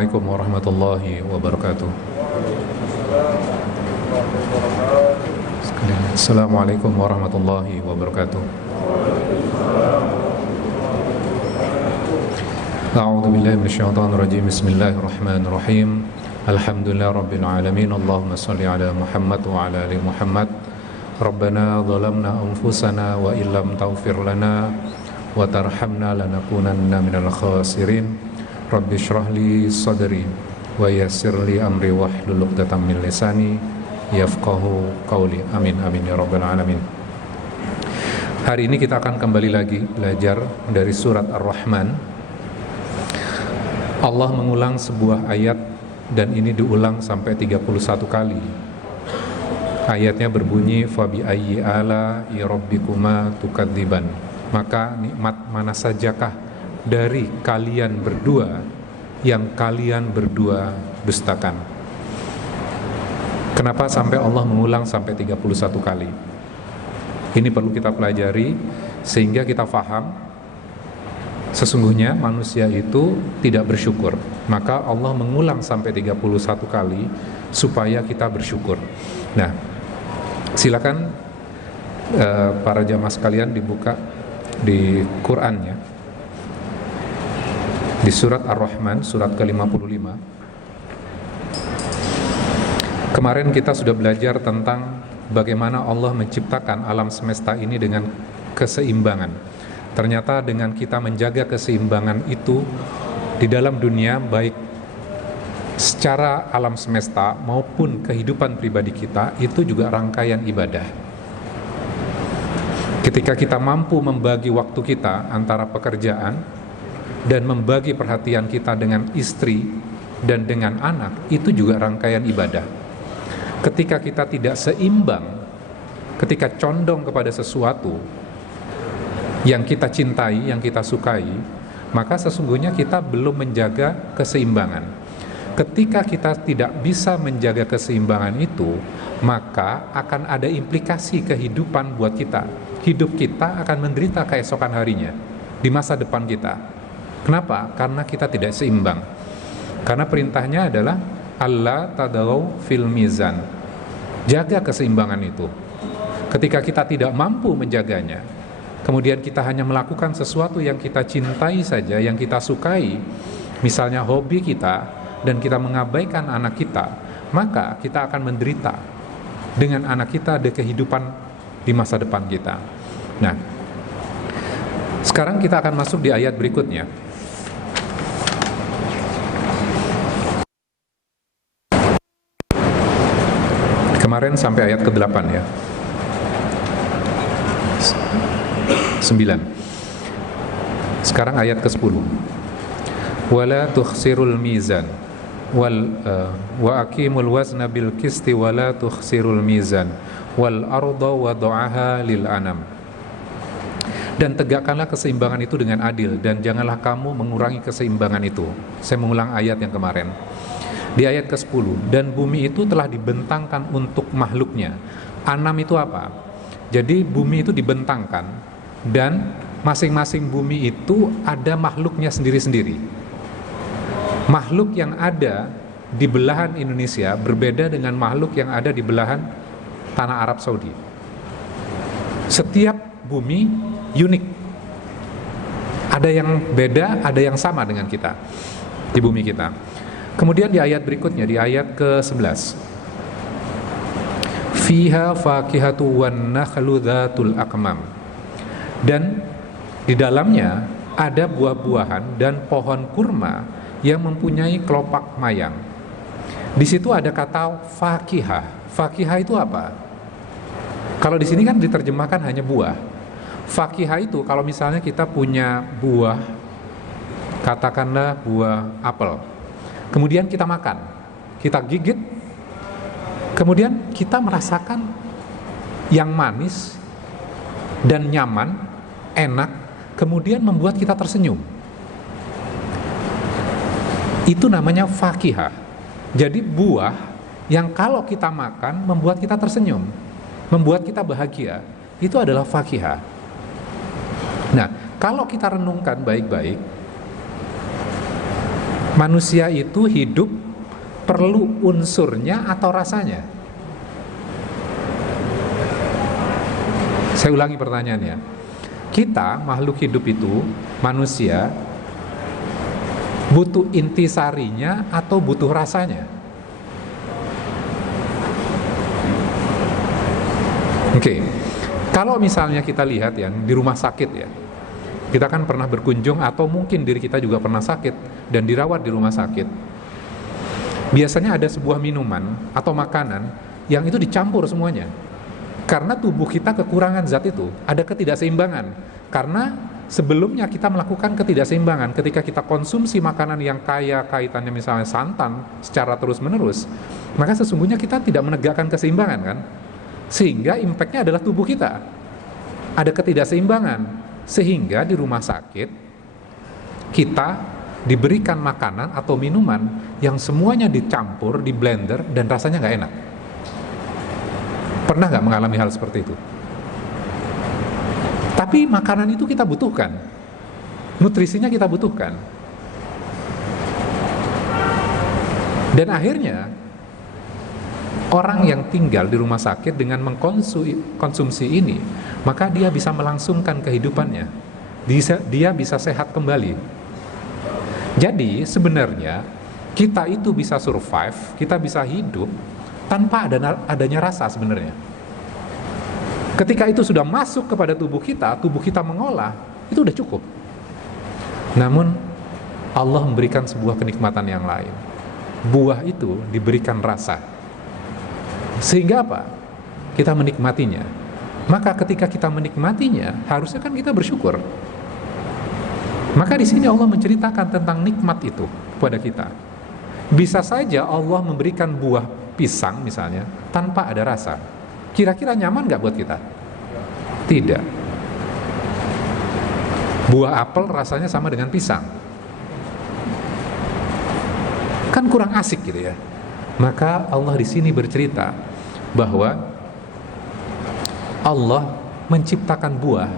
Assalamualaikum warahmatullahi wabarakatuh. Assalamualaikum warahmatullahi wabarakatuh. A'udzu billahi minasyaitonir rajim. Bismillahirrahmanirrahim. Alhamdulillah rabbil alamin. Allahumma shalli ala Muhammad wa ala ali Muhammad. Rabbana zalamna anfusana wa illam taghfir lana wa tarhamna lanakunanna minal khasirin. Rabbi shrah li sadri wa yassir li amri wahlul 'uqdatam min lisani yafqahu qawli. Amin amin ya rabbal alamin. Hari ini kita akan kembali lagi belajar dari surat Ar-Rahman. Allah mengulang sebuah ayat dan ini diulang sampai 31 kali. Ayatnya berbunyi fabi ayyi ala'i rabbikuma tukadziban. Maka nikmat mana sajakah dari kalian berdua yang kalian berdua dustakan. Kenapa sampai Allah mengulang sampai 31 kali? Ini perlu kita pelajari sehingga kita faham sesungguhnya manusia itu tidak bersyukur. Maka Allah mengulang sampai 31 kali supaya kita bersyukur. Nah, silakan para jamaah sekalian dibuka di Qur'annya, di surat Ar-Rahman, surat ke-55. Kemarin kita sudah belajar tentang bagaimana Allah menciptakan alam semesta ini dengan keseimbangan. Ternyata dengan kita menjaga keseimbangan itu di dalam dunia, baik secara alam semesta maupun kehidupan pribadi kita, itu juga rangkaian ibadah. Ketika kita mampu membagi waktu kita antara pekerjaan dan membagi perhatian kita dengan istri dan dengan anak, itu juga rangkaian ibadah. Ketika kita tidak seimbang, ketika condong kepada sesuatu yang kita cintai, yang kita sukai, maka sesungguhnya kita belum menjaga keseimbangan. Ketika kita tidak bisa menjaga keseimbangan itu, maka akan ada implikasi kehidupan buat kita. Hidup kita akan menderita keesokan harinya, di masa depan kita. Kenapa? Karena kita tidak seimbang. Karena perintahnya adalah Allah tadau fil mizan. Jaga keseimbangan itu. Ketika kita tidak mampu menjaganya, kemudian kita hanya melakukan sesuatu yang kita cintai saja, yang kita sukai, misalnya hobi kita, dan kita mengabaikan anak kita, maka kita akan menderita dengan anak kita di kehidupan di masa depan kita. Nah, sekarang kita akan masuk di ayat berikutnya. Kemarin sampai ayat ke-8 ya. 9. Sekarang ayat ke-10. Wala tukhsirul mizan wa aqimul wazna bil qisti wala tukhsirul mizan wal arda wada'aha lil anam. Dan tegakkanlah keseimbangan itu dengan adil dan janganlah kamu mengurangi keseimbangan itu. Saya mengulang ayat yang kemarin. Di ayat ke-10, dan bumi itu telah dibentangkan untuk makhluknya. Anam itu apa? Jadi bumi itu dibentangkan dan masing-masing bumi itu ada makhluknya sendiri-sendiri. Makhluk yang ada di belahan Indonesia berbeda dengan makhluk yang ada di belahan tanah Arab Saudi. Setiap bumi unik. Ada yang beda, ada yang sama dengan kita di bumi kita. Kemudian di ayat berikutnya, di ayat ke-11, fiha fakihatu wan nakhlu dzatul akmam. Dan di dalamnya ada buah-buahan dan pohon kurma yang mempunyai kelopak mayang. Di situ ada kata fakihah. Fakihah itu apa? Kalau di sini kan diterjemahkan hanya buah. Fakihah itu kalau misalnya kita punya buah, katakanlah buah apel, kemudian kita makan, kita gigit, kemudian kita merasakan yang manis dan nyaman, enak, kemudian membuat kita tersenyum. Itu namanya fakihah. Jadi buah yang kalau kita makan membuat kita tersenyum, membuat kita bahagia, itu adalah fakihah. Nah, kalau kita renungkan baik-baik, Manusia itu hidup perlu unsurnya atau rasanya? Saya ulangi pertanyaannya. Kita makhluk hidup itu, manusia, butuh intisarinya atau butuh rasanya? Oke. Kalau misalnya kita lihat ya di rumah sakit ya, kita kan pernah berkunjung atau mungkin diri kita juga pernah sakit dan dirawat di rumah sakit. Biasanya ada sebuah minuman atau makanan yang itu dicampur semuanya. Karena tubuh kita kekurangan zat itu, ada ketidakseimbangan. Karena sebelumnya kita melakukan ketidakseimbangan ketika kita konsumsi makanan yang kaya kaitannya misalnya santan secara terus-menerus, maka sesungguhnya kita tidak menegakkan keseimbangan kan? Sehingga impactnya adalah tubuh kita. Ada ketidakseimbangan. Sehingga di rumah sakit kita diberikan makanan atau minuman yang semuanya dicampur, di blender dan rasanya nggak enak. Pernah nggak mengalami hal seperti itu? Tapi makanan itu kita butuhkan, nutrisinya kita butuhkan, dan akhirnya orang yang tinggal di rumah sakit dengan mengkonsumsi ini, maka dia bisa melangsungkan kehidupannya, dia bisa sehat kembali. Jadi sebenarnya kita itu bisa survive, kita bisa hidup tanpa adanya rasa sebenarnya. Ketika itu sudah masuk kepada tubuh kita mengolah, itu udah cukup. Namun Allah memberikan sebuah kenikmatan yang lain. Buah itu diberikan rasa. Sehingga apa? Kita menikmatinya. Maka ketika kita menikmatinya, harusnya kan kita bersyukur. Maka di sini Allah menceritakan tentang nikmat itu kepada kita. Bisa saja Allah memberikan buah pisang misalnya tanpa ada rasa. Kira-kira nyaman gak buat kita? Tidak. Buah apel rasanya sama dengan pisang, kan kurang asik gitu ya. Maka Allah di sini bercerita bahwa Allah menciptakan buah,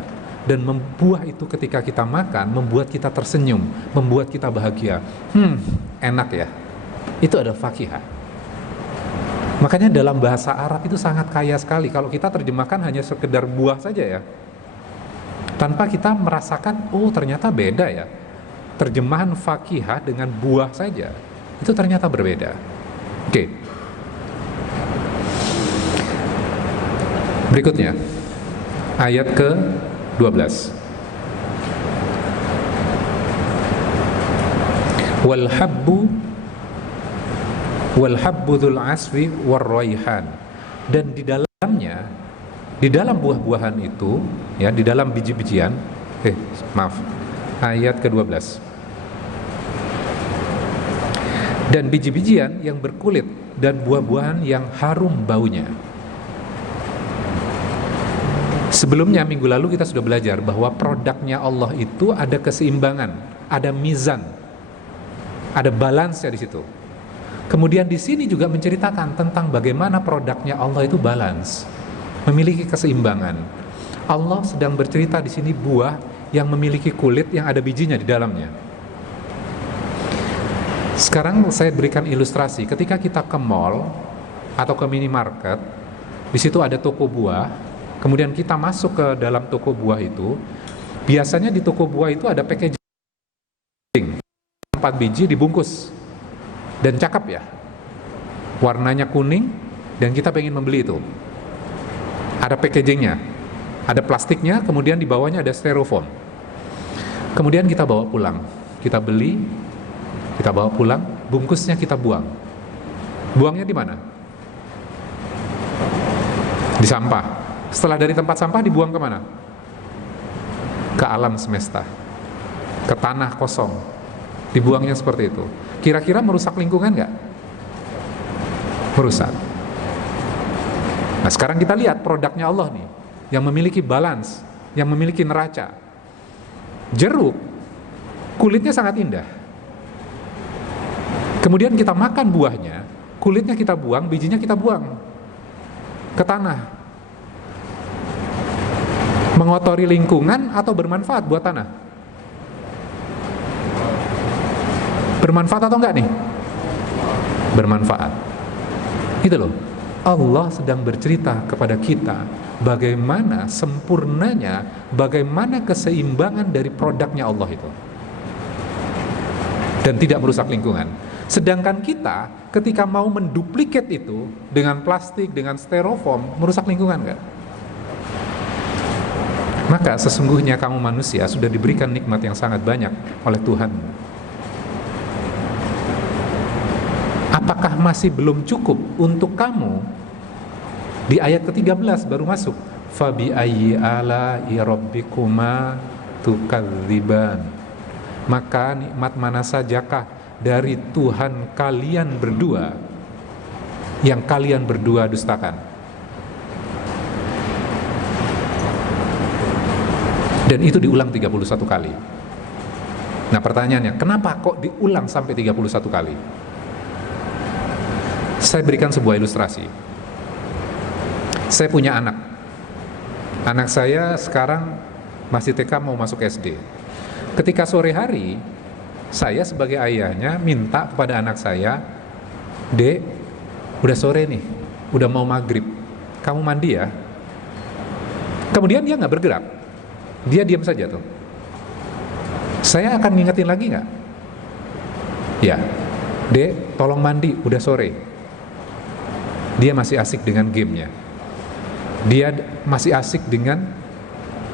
dan buah itu ketika kita makan membuat kita tersenyum, membuat kita bahagia. Enak ya. Itu adalah fakihah. Makanya dalam bahasa Arab itu sangat kaya sekali. Kalau kita terjemahkan hanya sekedar buah saja ya, tanpa kita merasakan, oh ternyata beda ya. Terjemahan fakihah dengan buah saja, itu ternyata berbeda. Oke. Berikutnya, ayat ke-12. Wal habbu dzul asfi war raihan. Dan di dalamnya, di dalam buah-buahan itu ya, di dalam biji-bijian, ayat ke-12. Dan biji-bijian yang berkulit dan buah-buahan yang harum baunya. Sebelumnya minggu lalu kita sudah belajar bahwa produknya Allah itu ada keseimbangan, ada mizan, ada balance di situ. Kemudian di sini juga menceritakan tentang bagaimana produknya Allah itu balance, memiliki keseimbangan. Allah sedang bercerita di sini buah yang memiliki kulit yang ada bijinya di dalamnya. Sekarang saya berikan ilustrasi. Ketika kita ke mall atau ke minimarket, di situ ada toko buah. Kemudian kita masuk ke dalam toko buah itu. Biasanya di toko buah itu ada packaging, 4 biji dibungkus dan cakep ya, warnanya kuning, dan kita pengen membeli itu. Ada packagingnya, ada plastiknya, kemudian di bawahnya ada styrofoam. Kemudian kita bawa pulang, kita beli, kita bawa pulang, bungkusnya kita buang. Buangnya di mana? Di sampah. Setelah dari tempat sampah dibuang kemana? Ke alam semesta, ke tanah kosong. Dibuangnya seperti itu. Kira-kira merusak lingkungan nggak? Merusak. Nah sekarang kita lihat produknya Allah nih, yang memiliki balance, yang memiliki neraca. Jeruk, kulitnya sangat indah. Kemudian kita makan buahnya, kulitnya kita buang, bijinya kita buang ke tanah. Mengotori lingkungan atau bermanfaat buat tanah? Bermanfaat atau enggak nih? Bermanfaat. Itu loh. Allah sedang bercerita kepada kita bagaimana sempurnanya, bagaimana keseimbangan dari produknya Allah itu. Dan tidak merusak lingkungan. Sedangkan kita ketika mau menduplikat itu dengan plastik, dengan styrofoam, merusak lingkungan enggak? Maka sesungguhnya kamu manusia sudah diberikan nikmat yang sangat banyak oleh Tuhan. Apakah masih belum cukup untuk kamu? Di ayat ke-13 baru masuk. Fabi ayyi ala'i rabbikuma tukadziban. Maka nikmat mana sajakah dari Tuhan kalian berdua yang kalian berdua dustakan? Dan itu diulang 31 kali. Nah pertanyaannya, kenapa kok diulang sampai 31 kali? Saya berikan sebuah ilustrasi. Saya punya anak. Anak saya sekarang masih TK mau masuk SD. Ketika sore hari, saya sebagai ayahnya minta kepada anak saya, Dek, udah sore nih, udah mau maghrib, kamu mandi ya. Kemudian dia nggak bergerak, dia diam saja tuh. Saya akan ngingetin lagi nggak? Ya, Dek, tolong mandi, udah sore. Dia masih asik dengan gamenya. Dia masih asik dengan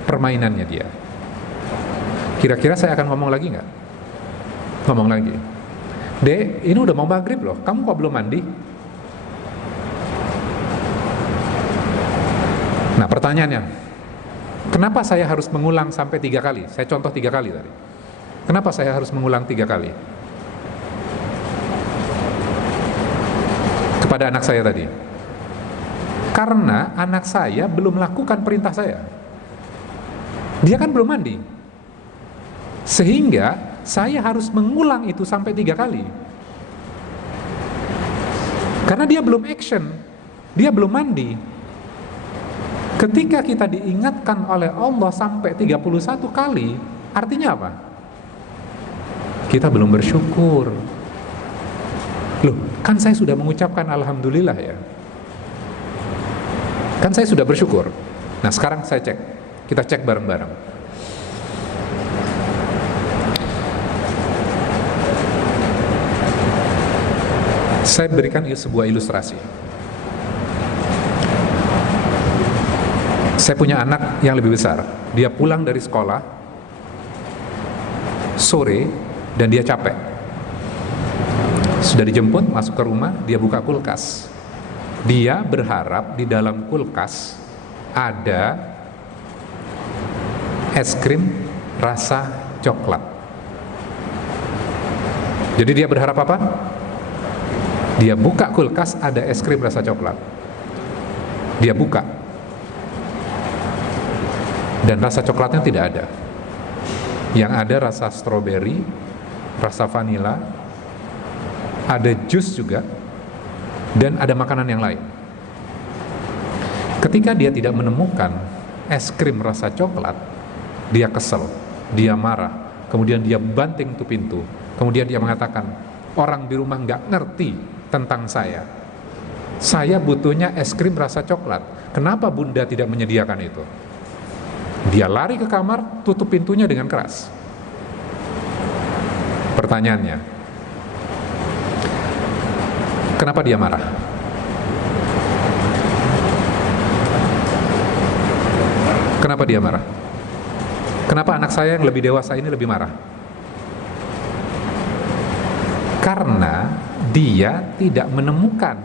permainannya dia. Kira-kira saya akan ngomong lagi nggak? Ngomong lagi. Dek, ini udah mau maghrib loh, kamu kok belum mandi? Nah pertanyaannya, kenapa saya harus mengulang sampai 3 kali? Saya contoh 3 kali tadi. Kenapa saya harus mengulang 3 kali? Kepada anak saya tadi. Karena anak saya belum melakukan perintah saya. Dia kan belum mandi. Sehingga saya harus mengulang itu sampai 3 kali. Karena dia belum action. Dia belum mandi. Ketika kita diingatkan oleh Allah sampai 31 kali, artinya apa? Kita belum bersyukur. Loh, kan saya sudah mengucapkan alhamdulillah ya. Kan saya sudah bersyukur. Nah sekarang saya cek. Kita cek bareng-bareng. Saya berikan sebuah ilustrasi. Saya punya anak yang lebih besar. Dia pulang dari sekolah sore dan dia capek. Sudah dijemput, masuk ke rumah, dia buka kulkas. Dia berharap di dalam kulkas ada es krim rasa coklat. Jadi dia berharap apa? Dia buka kulkas, ada es krim rasa coklat. Dia buka, dan rasa coklatnya tidak ada. Yang ada rasa stroberi, rasa vanila, ada jus juga, dan ada makanan yang lain. Ketika dia tidak menemukan es krim rasa coklat, dia kesel, dia marah, kemudian dia banting tuh pintu, kemudian dia mengatakan, orang di rumah nggak ngerti tentang saya. Saya butuhnya es krim rasa coklat. Kenapa Bunda tidak menyediakan itu? Dia lari ke kamar, tutup pintunya dengan keras. Pertanyaannya, kenapa dia marah? Kenapa dia marah? Kenapa anak saya yang lebih dewasa ini lebih marah? Karena dia tidak menemukan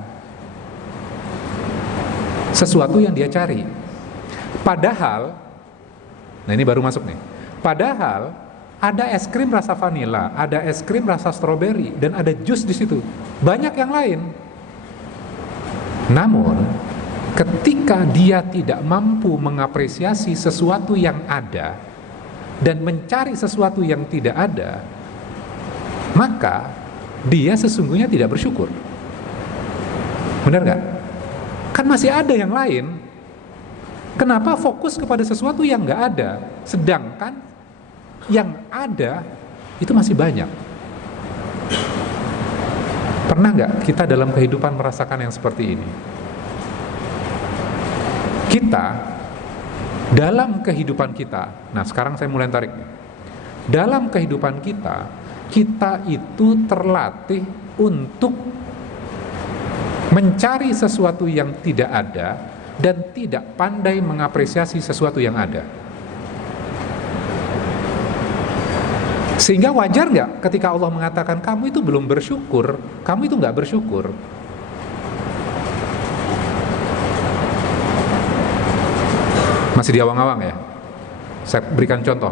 sesuatu yang dia cari. Padahal, nah ini baru masuk nih. Padahal ada es krim rasa vanila, ada es krim rasa stroberi, dan ada jus di situ. Banyak yang lain. Namun, ketika dia tidak mampu mengapresiasi sesuatu yang ada dan mencari sesuatu yang tidak ada, maka dia sesungguhnya tidak bersyukur. Benar nggak? Kan masih ada yang lain. Kenapa fokus kepada sesuatu yang nggak ada, sedangkan yang ada itu masih banyak? Pernah nggak kita dalam kehidupan merasakan yang seperti ini? Kita dalam kehidupan kita, nah sekarang saya mulai tarik. Dalam kehidupan kita, kita itu terlatih untuk mencari sesuatu yang tidak ada dan tidak pandai mengapresiasi sesuatu yang ada. Sehingga wajar nggak ketika Allah mengatakan kamu itu belum bersyukur, kamu itu nggak bersyukur. Masih di awang-awang ya. Saya berikan contoh.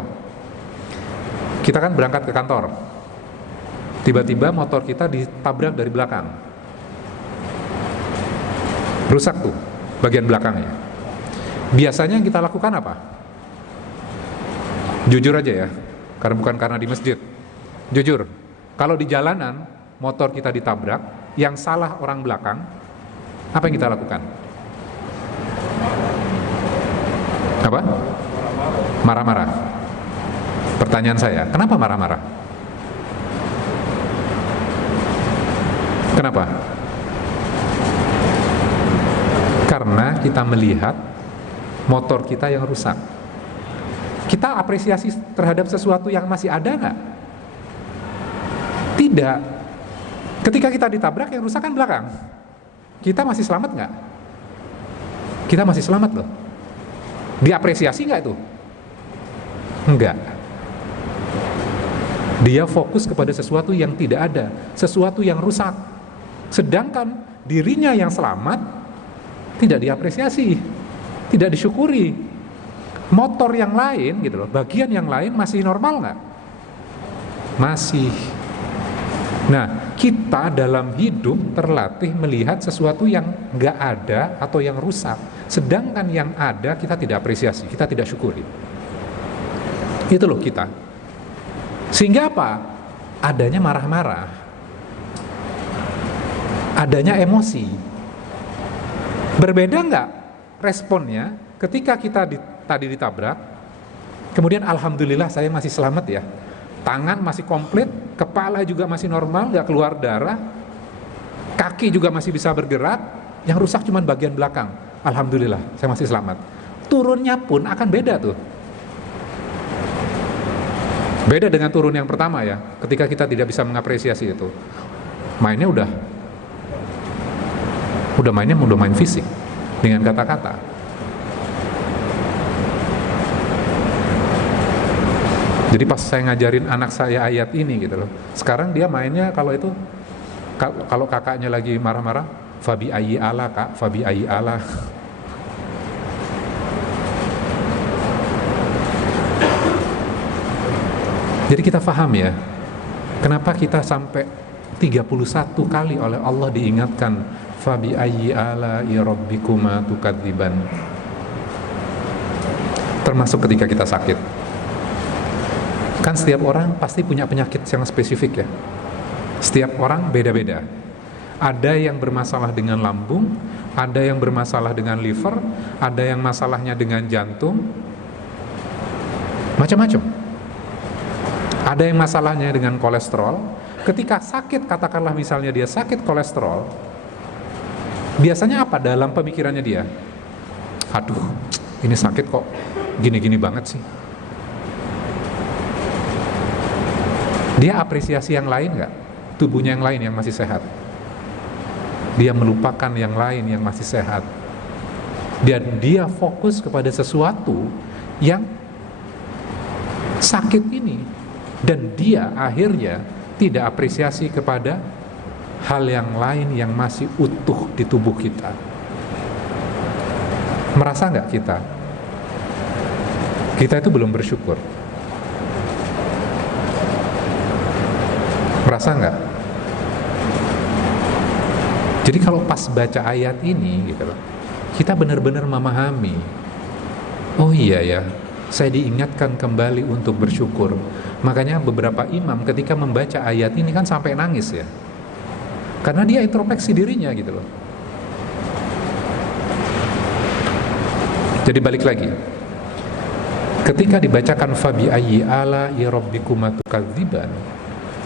Kita kan berangkat ke kantor. Tiba-tiba motor kita ditabrak dari belakang. Rusak tuh bagian belakangnya. Biasanya yang kita lakukan apa? Jujur aja ya. Karena di masjid. Jujur, kalau di jalanan motor kita ditabrak, yang salah orang belakang, apa yang kita lakukan? Apa? Marah-marah. Pertanyaan saya, kenapa marah-marah? Kenapa? Karena kita melihat motor kita yang rusak. Kita apresiasi terhadap sesuatu yang masih ada nggak? Tidak. Ketika kita ditabrak, yang rusak kan belakang. Kita masih selamat nggak? Kita masih selamat loh. Diapresiasi nggak itu? Enggak. Dia fokus kepada sesuatu yang tidak ada, sesuatu yang rusak. Sedangkan dirinya yang selamat tidak diapresiasi, tidak disyukuri. Motor yang lain gitu loh, bagian yang lain masih normal nggak? Masih. Nah, kita dalam hidup terlatih melihat sesuatu yang nggak ada atau yang rusak. Sedangkan yang ada kita tidak apresiasi, kita tidak syukuri. Itu loh kita. Sehingga apa? Adanya marah-marah, adanya emosi. Berbeda nggak responnya ketika kita tadi ditabrak, kemudian alhamdulillah saya masih selamat ya, tangan masih komplit, kepala juga masih normal, nggak keluar darah, kaki juga masih bisa bergerak, yang rusak cuma bagian belakang, alhamdulillah saya masih selamat. Turunnya pun akan beda tuh, beda dengan turun yang pertama ya, ketika kita tidak bisa mengapresiasi itu, mainnya udah main fisik dengan kata-kata. Jadi pas saya ngajarin anak saya ayat ini gitu loh. Sekarang dia mainnya kalau kakaknya lagi marah-marah, fabi ayyi ala kak, fabi ayyi ala. Jadi kita paham ya, kenapa kita sampai 31 kali oleh Allah diingatkan fabi ayyi ala rabbikuma tukadziban. Termasuk ketika kita sakit. Kan setiap orang pasti punya penyakit yang spesifik ya. Setiap orang beda-beda. Ada yang bermasalah dengan lambung, ada yang bermasalah dengan liver, ada yang masalahnya dengan jantung, macam-macam. Ada yang masalahnya dengan kolesterol. Ketika sakit, katakanlah misalnya dia sakit kolesterol, biasanya apa dalam pemikirannya dia? Aduh, ini sakit kok gini-gini banget sih. Dia apresiasi yang lain nggak? Tubuhnya yang lain yang masih sehat. Dia melupakan yang lain yang masih sehat. Dan dia fokus kepada sesuatu yang sakit ini. Dan dia akhirnya tidak apresiasi kepada hal yang lain yang masih utuh di tubuh kita. Merasa nggak kita? Kita itu belum bersyukur. Merasa nggak? Jadi kalau pas baca ayat ini gitu loh, kita benar-benar memahami, oh iya ya, saya diingatkan kembali untuk bersyukur. Makanya beberapa imam ketika membaca ayat ini kan sampai nangis ya, karena dia introspeksi dirinya gitu loh. Jadi balik lagi, ketika dibacakan fabi ayyi ala rabbikuma tukadziban,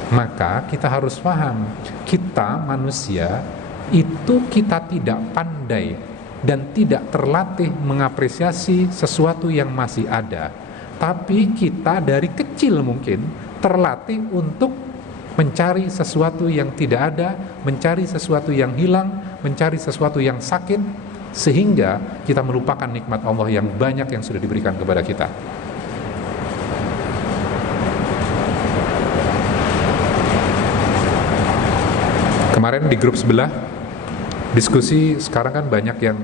Maka kita harus paham, kita manusia itu kita tidak pandai dan tidak terlatih mengapresiasi sesuatu yang masih ada. Tapi kita dari kecil mungkin terlatih untuk mencari sesuatu yang tidak ada, mencari sesuatu yang hilang, mencari sesuatu yang sakit, sehingga kita melupakan nikmat Allah yang banyak yang sudah diberikan kepada kita. Kemarin di grup sebelah diskusi, sekarang kan banyak yang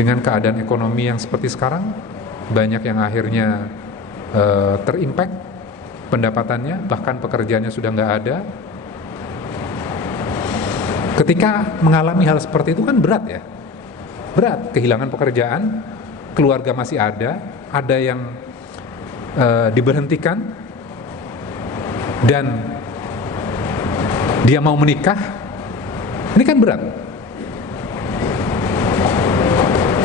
dengan keadaan ekonomi yang seperti sekarang, banyak yang akhirnya terimpact pendapatannya, bahkan pekerjaannya sudah nggak ada. Ketika mengalami hal seperti itu kan berat ya, berat, kehilangan pekerjaan, keluarga masih ada yang diberhentikan, dan dia mau menikah, ini kan berat.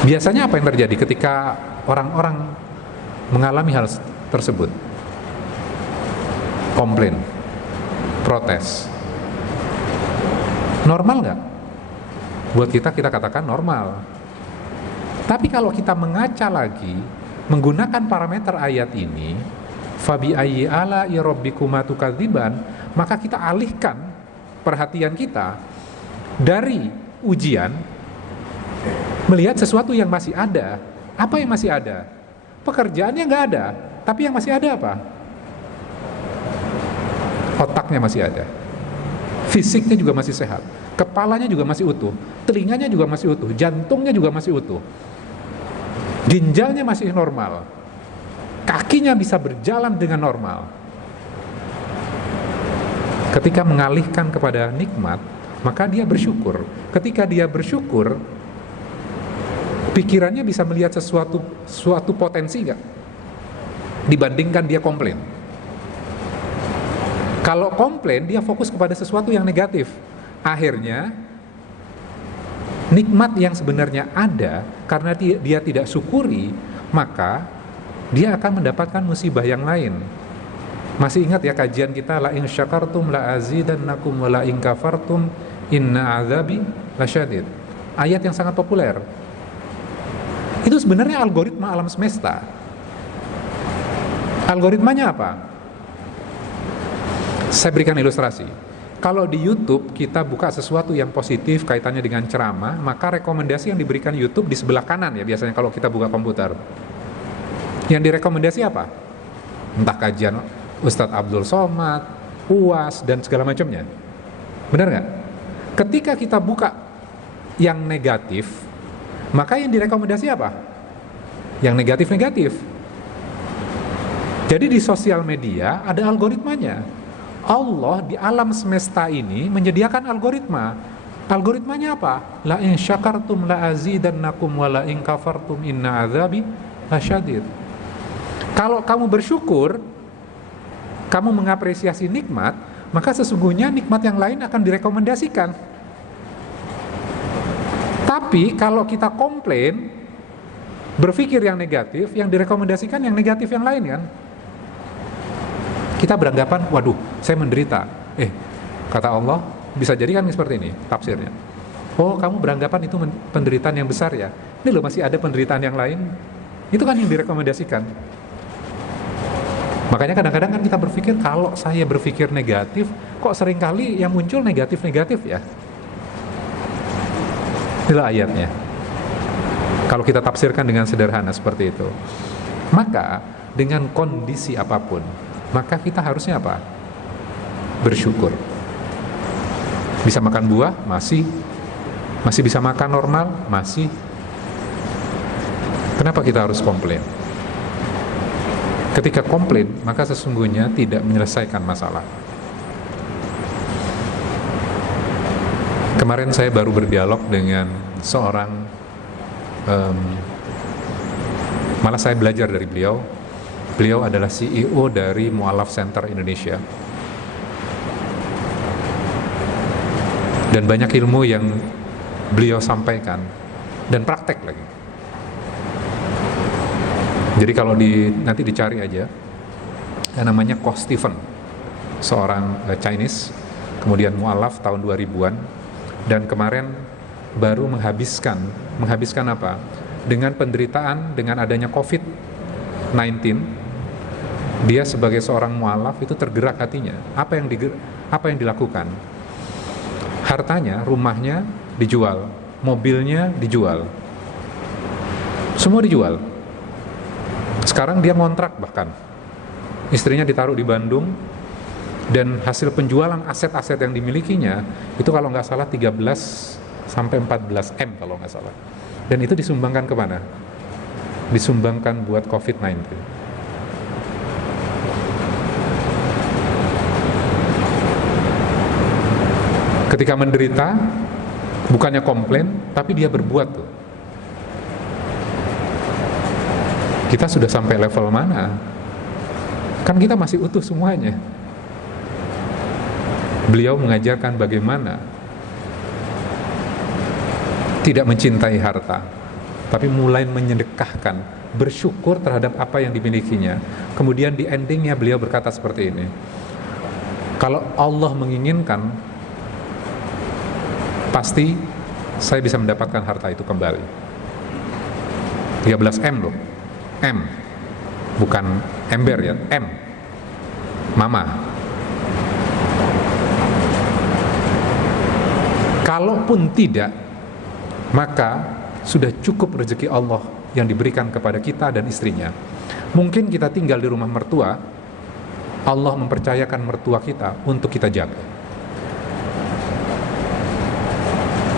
Biasanya apa yang terjadi ketika orang-orang mengalami hal tersebut? Komplain, protes. Normal nggak? Buat kita katakan normal. Tapi kalau kita mengaca lagi, menggunakan parameter ayat ini, fabi ayyi ala'i rabbikuma tukadziban, maka kita alihkan perhatian kita dari ujian melihat sesuatu yang masih ada. Apa yang masih ada? Pekerjaannya nggak ada, tapi yang masih ada apa? Otaknya masih ada, fisiknya juga masih sehat, kepalanya juga masih utuh, telinganya juga masih utuh, jantungnya juga masih utuh, ginjalnya masih normal, kakinya bisa berjalan dengan normal. Ketika mengalihkan kepada nikmat, maka dia bersyukur. Ketika dia bersyukur, pikirannya bisa melihat suatu potensi nggak? Dibandingkan dia komplain. Kalau komplain, dia fokus kepada sesuatu yang negatif. Akhirnya, nikmat yang sebenarnya ada, karena dia tidak syukuri, maka dia akan mendapatkan musibah yang lain. Masih ingat ya kajian kita, la in syakartum la azidannakum wa la in kafartum inna azabi lasyadid. Ayat yang sangat populer. Itu sebenarnya algoritma alam semesta. Algoritmanya apa? Saya berikan ilustrasi. Kalau di YouTube kita buka sesuatu yang positif kaitannya dengan ceramah, maka rekomendasi yang diberikan YouTube di sebelah kanan ya biasanya kalau kita buka komputer. Yang direkomendasi apa? Entah kajian Ustadz Abdul Somad, UAS, dan segala macamnya. Benar nggak? Ketika kita buka yang negatif, maka yang direkomendasi apa? Yang negatif-negatif. Jadi di sosial media ada algoritmanya. Allah di alam semesta ini menyediakan algoritma. Algoritmanya apa? La in syakartum la azidannakum wa la in kafartum inna azabi lasyadid. Kalau kamu bersyukur, kamu mengapresiasi nikmat, maka sesungguhnya nikmat yang lain akan direkomendasikan. Tapi kalau kita komplain, berpikir yang negatif, yang direkomendasikan yang negatif yang lain kan? Kita beranggapan, waduh, saya menderita. Kata Allah, bisa jadi kan seperti ini tafsirnya. Oh, kamu beranggapan itu penderitaan yang besar ya? Ini loh masih ada penderitaan yang lain. Itu kan yang direkomendasikan. Makanya kadang-kadang kan kita berpikir, kalau saya berpikir negatif, kok seringkali yang muncul negatif-negatif ya? Inilah ayatnya. Kalau kita tafsirkan dengan sederhana seperti itu, maka dengan kondisi apapun, maka kita harusnya apa? Bersyukur. Bisa makan buah? Masih bisa makan normal? Masih. Kenapa kita harus komplain? Ketika komplain, maka sesungguhnya tidak menyelesaikan masalah. Kemarin saya baru berdialog dengan seorang, malah saya belajar dari beliau. Beliau adalah CEO dari Mu'alaf Center Indonesia. Dan banyak ilmu yang beliau sampaikan, dan praktek lagi. Jadi kalau nanti dicari aja, yang namanya Coach Stephen. seorang Chinese, kemudian mu'alaf tahun 2000-an, dan kemarin baru menghabiskan apa? Dengan penderitaan, dengan adanya COVID-19, dia sebagai seorang mu'alaf itu tergerak hatinya. Apa yang dilakukan? Hartanya, rumahnya dijual, mobilnya dijual, semua dijual. Sekarang dia ngontrak, bahkan istrinya ditaruh di Bandung, dan hasil penjualan aset-aset yang dimilikinya itu kalau nggak salah 13 sampai 14 M kalau nggak salah. Dan itu disumbangkan kemana? Disumbangkan buat COVID-19. Ketika menderita, bukannya komplain, tapi dia berbuat tuh. Kita sudah sampai level mana? Kan kita masih utuh semuanya. Beliau mengajarkan bagaimana tidak mencintai harta, tapi mulai menyedekahkan, bersyukur terhadap apa yang dimilikinya. Kemudian di endingnya beliau berkata seperti ini, kalau Allah menginginkan, pasti saya bisa mendapatkan harta itu kembali. 13 M loh, M, bukan ember ya, M, mama. Kalaupun tidak, maka sudah cukup rezeki Allah yang diberikan kepada kita dan istrinya. Mungkin kita tinggal di rumah mertua, Allah mempercayakan mertua kita untuk kita jaga.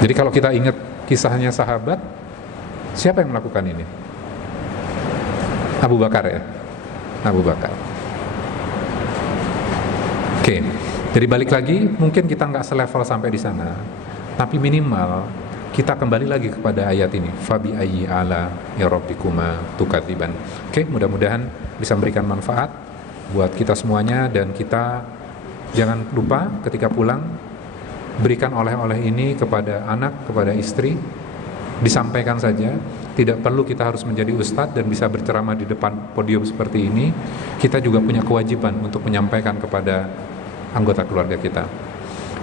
Jadi kalau kita ingat kisahnya sahabat, siapa yang melakukan ini? Abu Bakar ya? Abu Bakar. Oke, jadi balik lagi, mungkin kita nggak selevel sampai di sana, tapi minimal kita kembali lagi kepada ayat ini, fabi ayyi ala rabbikuma tukadziban. Oke, mudah-mudahan bisa memberikan manfaat buat kita semuanya, dan kita jangan lupa ketika pulang berikan oleh-oleh ini kepada anak, kepada istri, disampaikan saja. Tidak perlu kita harus menjadi ustadz dan bisa berceramah di depan podium seperti ini. Kita juga punya kewajiban untuk menyampaikan kepada anggota keluarga kita.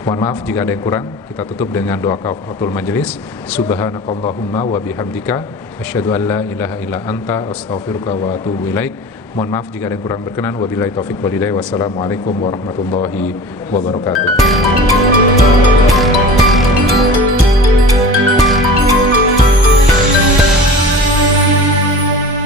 Mohon maaf jika ada yang kurang. Kita tutup dengan doa kafaratul majelis. Subhanakallahumma wa bihamdika asyhadu an la ilaha illa anta astaghfiruka wa atubu ilaik. Mohon maaf jika ada yang kurang berkenan. Wabillahi taufik walhidayah. Wassalamualaikum warahmatullahi wabarakatuh.